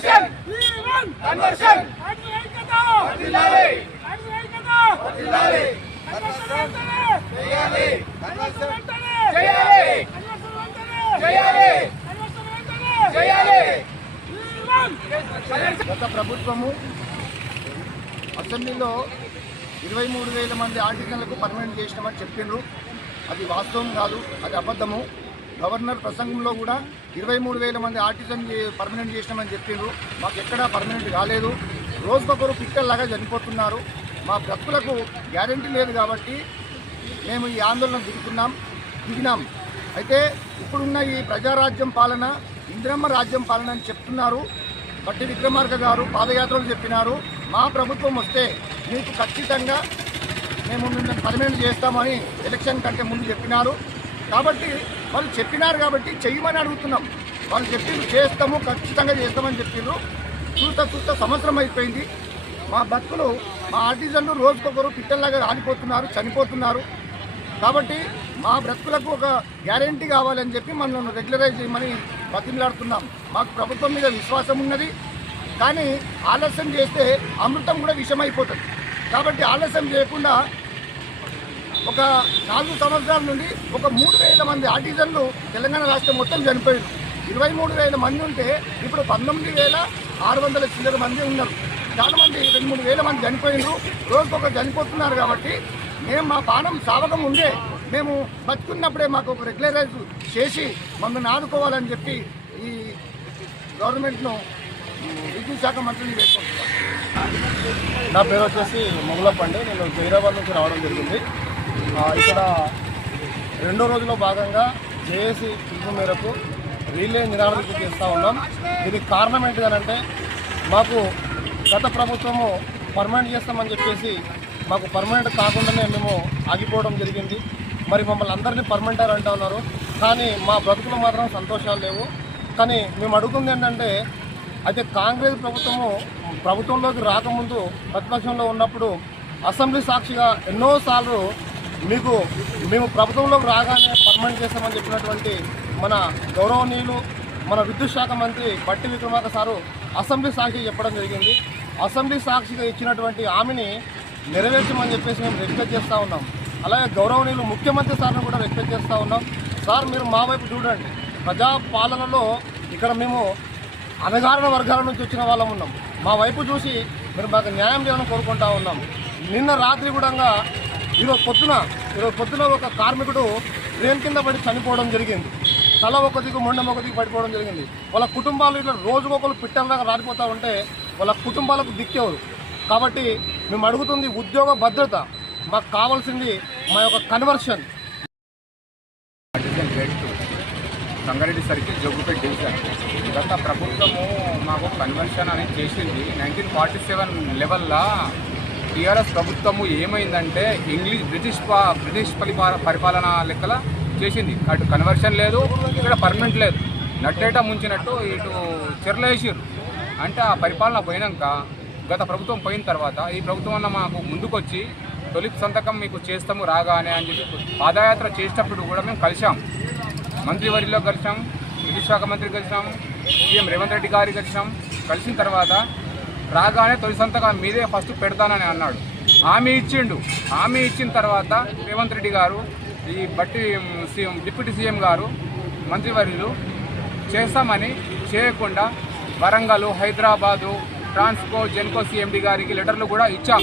Conversion conversion గత ప్రభుత్వము అసెంబ్లీలో ఇరవై మూడు వేల మంది ఆర్టికల్లకు పర్మనెంట్ చేసినామని చెప్పిండ్రు. అది వాస్తవం కాదు అది అబద్ధము. గవర్నర్ ప్రసంగంలో కూడా ఇరవై మూడు వేల మంది ఆర్టిజన్ పర్మనెంట్ చేసినామని చెప్పిండ్రు. మాకు ఎక్కడా పర్మనెంట్ కాలేదు. రోజుకొకరు పిట్టల్లాగా చనిపోతున్నారు. మా బ్రతుకులకు గ్యారంటీ లేదు కాబట్టి మేము ఈ ఆందోళన దిగుతున్నాం దిగినాం. అయితే ఇప్పుడున్న ఈ ప్రజారాజ్యం పాలన ఇంద్రమ్మ రాజ్యం పాలన అని చెప్తున్నారు. పట్టి విక్రమార్క గారు పాదయాత్రలు చెప్పినారు. మా ప్రభుత్వం వస్తే మీకు ఖచ్చితంగా మేము మిమ్మల్ని పర్మనెంట్ చేస్తామని ఎలక్షన్ కంటే ముందు చెప్పినారు. కాబట్టి వాళ్ళు చెప్పినారు కాబట్టి చెయ్యమని అడుగుతున్నాం. వాళ్ళు చెప్పిండ్రు చేస్తాము ఖచ్చితంగా చేస్తామని చెప్పిండ్రు. చూస్తా చూస్తా సంవత్సరం అయిపోయింది. మా బతుకులు మా ఆర్టిజన్లు రోజుకొకరు పిట్టల్లాగా ఆడిపోతున్నారు చనిపోతున్నారు. కాబట్టి మా బ్రతుకులకు ఒక గ్యారంటీ కావాలని చెప్పి మనల్ని రెగ్యులరైజ్ చేయమని బతిమలాడుతున్నాం. మాకు ప్రభుత్వం మీద విశ్వాసం ఉన్నది. కానీ ఆలస్యం చేస్తే అమృతం కూడా విషమైపోతుంది. కాబట్టి ఆలస్యం చేయకుండా ఒక నాలుగు సంవత్సరాల నుండి ఒక మూడు వేల మంది ఆర్టిజన్లు తెలంగాణ రాష్ట్రం మొత్తం చనిపోయారు. ఇరవై మూడు వేల మంది ఉంటే ఇప్పుడు పంతొమ్మిది వేల ఆరు వందల చిల్లర మంది ఉన్నారు. చాలా మంది రెండు మూడు వేల మంది చనిపోయినారు. రోజుకొక చనిపోతున్నారు కాబట్టి మేము మా పానం సావకం ఉండే మేము బతుకున్నప్పుడే మాకు ఒక రెగ్యులరైజ్ చేసి మమ్మల్ని ఆదుకోవాలని చెప్పి ఈ గవర్నమెంట్ను విద్యుత్ శాఖ మంత్రిని వేసుకుంటున్నాం నా పేరు వచ్చేసి మొగలపండి నేను జైరాబాద్ నుంచి రావడం జరిగింది. ఇక్కడ రెండో రోజులో భాగంగా జేఏసీ పిలుపు మేరకు రీలే నిరాదరణ చేస్తూ ఉన్నాం. దీనికి కారణం ఏంటిదనంటే మాకు గత ప్రభుత్వము పర్మనెంట్ చేస్తామని చెప్పేసి మాకు పర్మనెంట్ కాకుండానే మేము ఆగిపోవడం జరిగింది. మరి మమ్మల్ని అందరినీ పర్మనెంట్ అని అంటూ ఉన్నారు. కానీ మా బ్రతుకులు మాత్రం సంతోషాలు లేవు. కానీ మేము అడుగుతుంది ఏంటంటే అయితే కాంగ్రెస్ ప్రభుత్వము ప్రభుత్వంలోకి రాకముందు ప్రతిపక్షంలో ఉన్నప్పుడు అసెంబ్లీ సాక్షిగా ఎన్నోసార్లు మీకు మేము ప్రభుత్వంలోకి రాగానే పర్మనెంట్ చేస్తామని చెప్పినటువంటి మన గౌరవనీయులు మన విద్యుత్ శాఖ మంత్రి బట్టి విక్రమార్క సారు అసెంబ్లీ సాక్షి చెప్పడం జరిగింది. అసెంబ్లీ సాక్షిగా ఇచ్చినటువంటి హామీని నెరవేర్చమని చెప్పేసి మేము రిక్వెస్ట్ చేస్తూ ఉన్నాం. అలాగే గౌరవనీయులు ముఖ్యమంత్రి సార్ని కూడా రిక్వెస్ట్ చేస్తూ ఉన్నాం. సార్ మీరు మా వైపు చూడండి. ప్రజా పాలనలో ఇక్కడ మేము అనగారిన వర్గాల నుంచి వచ్చిన వాళ్ళం ఉన్నాం. మా వైపు చూసి మీరు మాకు న్యాయం చేయాలని కోరుకుంటా ఉన్నాం. నిన్న రాత్రి కూడా ఈరోజు పొద్దున ఈరోజు పొద్దున ఒక కార్మికుడు ట్రైన్ కింద పడి చనిపోవడం జరిగింది. తల ఒక దిగు మొండం ఒక దిగు పడిపోవడం జరిగింది. వాళ్ళ కుటుంబాలు ఇట్లా రోజుకొకరు పిట్టల్లాగా రాలిపోతూ ఉంటే వాళ్ళ కుటుంబాలకు దిక్కేవారు. కాబట్టి మేము అడుగుతుంది ఉద్యోగ భద్రత మాకు కావాల్సింది మా యొక్క conversion Sangareddy circle Jaggupeta division. గత ప్రభుత్వము మాకు కన్వెన్షన్ అనేది చేసింది. నైన్టీన్ ఫార్టీ సెవెన్ లెవెల్లో టీఆర్ఎస్ ప్రభుత్వము ఏమైందంటే ఇంగ్లీష్ బ్రిటిష్ బ్రిటిష్ పరిపాల పరిపాలన లెక్కల చేసింది. అటు కన్వర్షన్ లేదు ఇక్కడ పర్మనెంట్ లేదు. నట్టేట ముంచినట్టు ఇటు చెర్లేసిర్రు. అంటే ఆ పరిపాలన పోయినాక గత ప్రభుత్వం పోయిన తర్వాత ఈ ప్రభుత్వం అన్న మాకు ముందుకొచ్చి తొలి సంతకం మీకు చేస్తాము రాగానే అని చెప్పి పాదయాత్ర చేసేటప్పుడు కూడా మేము కలిసాం మంత్రివర్యులో కలిసాం విద్యుత్ శాఖ మంత్రి కలిసాం సీఎం రేవంత్ రెడ్డి గారి కలిసాం కలిసిన తర్వాత రాగానే తొలి సంతకం మీదే ఫస్ట్ పెడతానని అన్నాడు. హామీ ఇచ్చిండు. హామీ ఇచ్చిన తర్వాత రేవంత్ రెడ్డి గారు ఈ బట్టి సీఎం డిప్యూటీ సీఎం గారు మంత్రివర్యులు చేస్తామని చేయకుండా వరంగల్ హైదరాబాదు ట్రాన్స్కో జెన్కో సీఎండి గారికి లెటర్లు కూడా ఇచ్చాం.